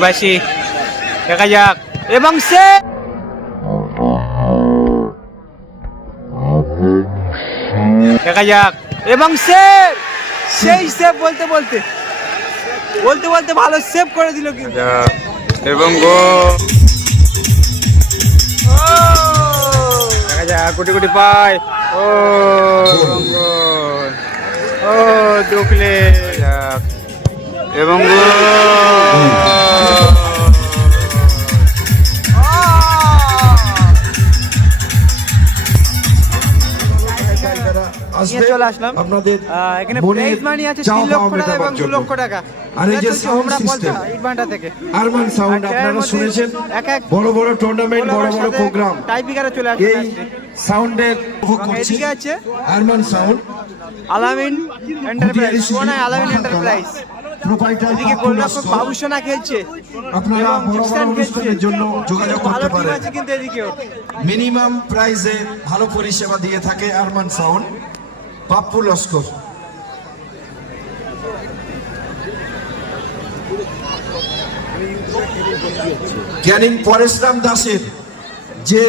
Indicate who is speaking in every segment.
Speaker 1: বাসি। দেখা যাক। এবং সে দেখা যাক। এবং সে সেই সেভ বলতে বলতে বলতে বলতে ভালো সেভ করে দিল কিন্তু। এবং গো। দেখা যাক কোটি কোটি পায়। ও। ও দুখলে এবং গো। নিয়ে চলে আসলাম।
Speaker 2: আপনাদের
Speaker 1: এখানে প্রাইজ মানি আছে
Speaker 2: চাওয়া
Speaker 1: লক্ষ টাকা এবং
Speaker 2: মেটাবার
Speaker 1: লক্ষ টাকা।
Speaker 2: আর এই
Speaker 1: এটা
Speaker 2: যে সাউন্ড সিস্টেম
Speaker 1: পলসা, থেকে।
Speaker 2: আরমান সাউন্ড আপনারা শুনেছেন?
Speaker 1: এক এক
Speaker 2: বড় বড় টুর্নামেন্ট বড় বড় প্রোগ্রাম
Speaker 1: টাইপিকারে চলে আসবে
Speaker 2: এই সাউন্ডের উপভোগ
Speaker 1: এবং
Speaker 2: করছি।
Speaker 1: আছে
Speaker 2: Arman sound
Speaker 1: Alamin enterprise Sonai Alamin enterprise
Speaker 2: proprietor
Speaker 1: এদিকে গোলরক্ষক বাবু সোনা খেলছে
Speaker 2: আপনারা বড় বড় অনুষ্ঠানের জন্য যোগাযোগ করতে পারেন। মিনিমাম প্রাইসে ভালো পরিষেবা দিয়ে থাকে আরমান সাউন্ড পাপ্পু লস্কর ক্যানিং পরেশরাম দাসের যে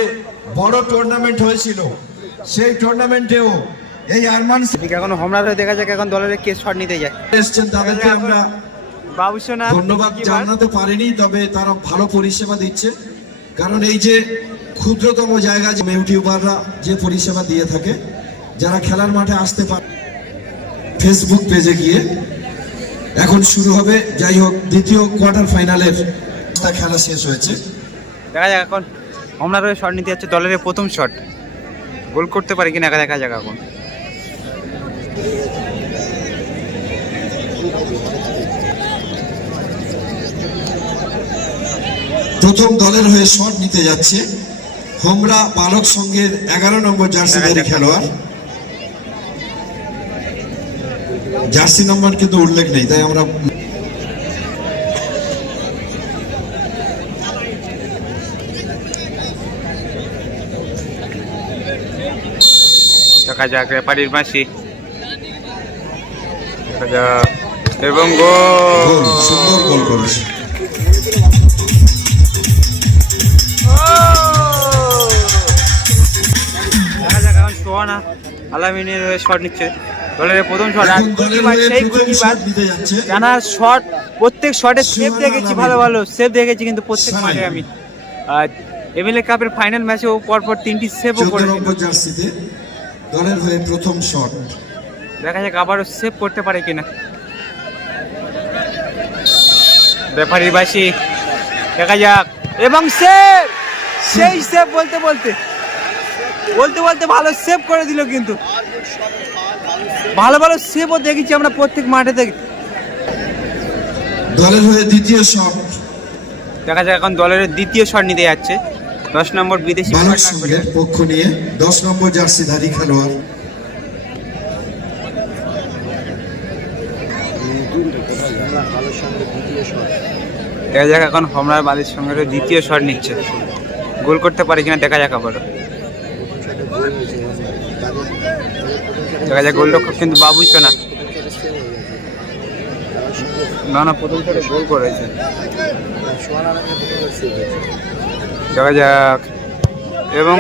Speaker 2: বড় টুর্নামেন্ট হয়েছিল সেই টুর্নামেন্টেও এই আরমান
Speaker 1: এখন হোমরারে দেখা যাক এখন দলের কে শট নিতে যায়।
Speaker 2: এসছেন তাদেরকে আমরা
Speaker 1: বাবু সোনা
Speaker 2: ধন্যবাদ জানাতে পারিনি তবে তারা ভালো পরিষেবা দিচ্ছে। কারণ এই যে ক্ষুদ্রতম জায়গা যে ইউটিউবাররা যে পরিষেবা দিয়ে থাকে যারা খেলার মাঠে আসতে পারে ফেসবুক পেজে গিয়ে এখন শুরু হবে যাই হোক দ্বিতীয় কোয়ার্টার ফাইনালের খেলা শেষ হয়েছে।
Speaker 1: দেখা যাক এখন। হোমরারে শট নিতে যাচ্ছে দলের প্রথম শট গোল করতে পারে কিনা দেখা যাক এখন।
Speaker 2: প্রথম দলের হয়ে শট নিতে যাচ্ছে হোমরা বালক সংঘের এগারো নম্বর জার্সিধারী খেলোয়াড়। জার্সি নম্বর কিন্তু উল্লেখ নেই তাই আমরা
Speaker 1: দেখা যাক মাসি এবং গোল!
Speaker 2: গোল সুন্দর গোল করেছে।
Speaker 1: দেখা যাক এখন সোহানা আলামিনের শট নিচ্ছে। দলের প্রথম শট আর গোলকিপার সেই গোলকিপার জানা শট প্রত্যেক শটে সেভ দেখেছি ভালো ভালো সেভ দেখেছি কিন্তু প্রত্যেক। মাঠে আমি। আর এমএলএ কাপের ফাইনাল ম্যাচেও পরপর তিনটি সেভও করেছিল
Speaker 2: দলের হয়ে প্রথম শট
Speaker 1: দেখা যাক আবারও সেভ করতে পারে কিনা। ব্যাপারীর বাসি দেখা যাক। এবং সেভ সেই সেভ বলতে বলতে বলতে বলতে ভালো সেভ করে দিল কিন্তু। ভালো ভালো সেভও দেখেছি আমরা প্রত্যেক মাঠে থেকে
Speaker 2: দলের হয়ে দ্বিতীয় শট।
Speaker 1: দেখা যাক এখন দলের দ্বিতীয় শট নিতে যাচ্ছে। দশ নম্বর বিদেশি
Speaker 2: পক্ষ নিয়ে দশ নম্বর জার্সিধারী খেলোয়াড়।
Speaker 1: দেখা যাক এখন হোমরার বালির সঙ্গে দ্বিতীয় শট নিচ্ছে। গোল করতে পারে কিনা দেখা যাক আবার দেখা যায় গোলরক্ষক কিন্তু বাবু সোনা। না না, প্রথম থেকে গোল করেছে। দেখা যাক। এবং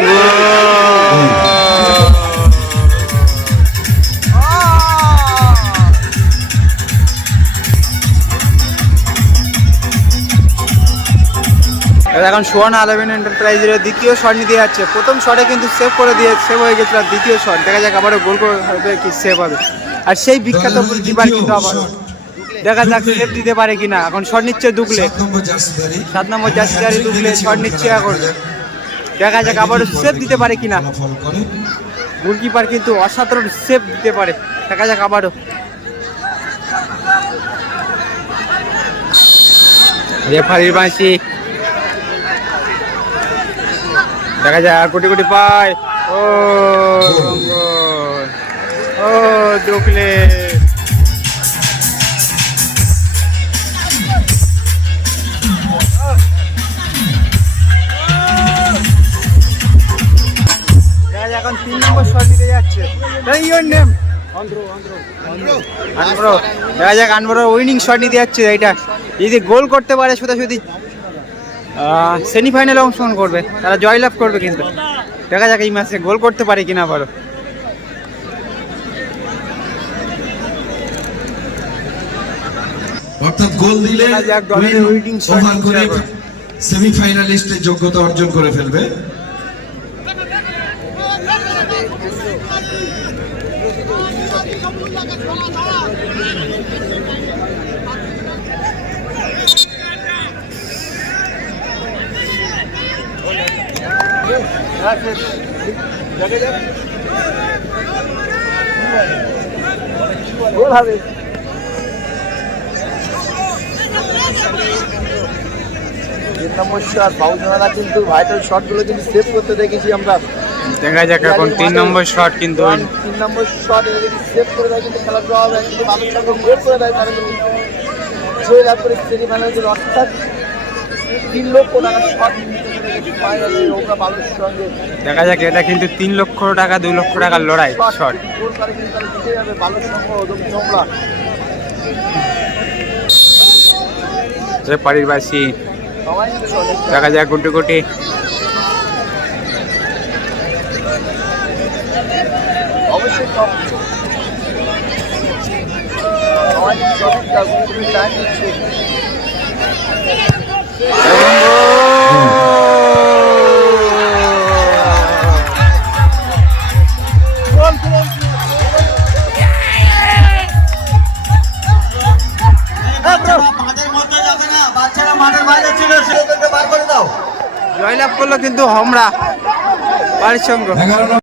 Speaker 1: এখন সোয়ান আলেভেন এন্টারপ্রাইজের দ্বিতীয় শট নিতে যাচ্ছে। প্রথম শটে কিন্তু সেভ করে দিয়ে সেভ হয়ে গেছিল আর দ্বিতীয় শট দেখা যাক আবারও গোল করে হবে কি সেভ হবে। আর সেই বিখ্যাত গোলকিপার কিন্তু আবার দেখা যাক। সেভ দিতে পারে কিনা। এখন শট নিচ্ছে দুগলে।
Speaker 2: সাত নম্বর হ্যাঁ,
Speaker 1: দুগলে শট নিচ্ছে এখন।
Speaker 2: দেখা যাক।
Speaker 1: আবারও সেভ দিতে পারে কিনা। গোলকিপার কিন্তু অসাধারণ সেভ দিতে পারে। দেখা যাক আবারও। রেফারির বাঁশি। দেখা যাক কোটি কোটি পায় ও। ও দুকলে দেখা যাক এখন তিন নম্বর শট দিতে যাচ্ছে। ইউর নেম আনব্রো দেখা যাক আনব্রো উইনিং শট নিতে যাচ্ছে এইটা। যদি গোল করতে পারে সোজাসুজি সেমিফাইনালে অংশগ্রহণ করবে। তারা জয়লাভ করবে কিন্তু। দেখা যাক এই ম্যাচে গোল করতে পারে কিনা বলো
Speaker 2: অর্থাৎ গোল দিলে ওভার করে। সেমিফাইনালিস্টের যোগ্যতা অর্জন করে ফেলবে।
Speaker 3: তিন নম্বর বাউজনারা কিন্তু ভাইটাল শটগুলো কিন্তু সেভ করতে দেখেছি আমরা
Speaker 1: দেখা যাক এখন তিন নম্বর শট কিন্তু
Speaker 3: তিন নম্বর শট যদি সেভ করে দেয়, কিন্তু খেলা ড্র হবে, কিন্তু বাবুর সঙ্গে গোল করে দেয় তাহলে জয় লাভ করে সেমিফাইনাল অর্থাৎ তিন লক্ষ টাকা শট
Speaker 1: দেখা যাক এটা কিন্তু তিন লক্ষ টাকা দুই লক্ষ টাকার লড়াই শট
Speaker 3: কিন্তু অনেক
Speaker 1: দেখা যাক গুটি গুটি
Speaker 3: অবশ্যই সবাই টাইম দিচ্ছে।
Speaker 1: জয়লাভ করল কিন্তু হমরা বাড়ির সঙ্গে।
Speaker 2: এগারো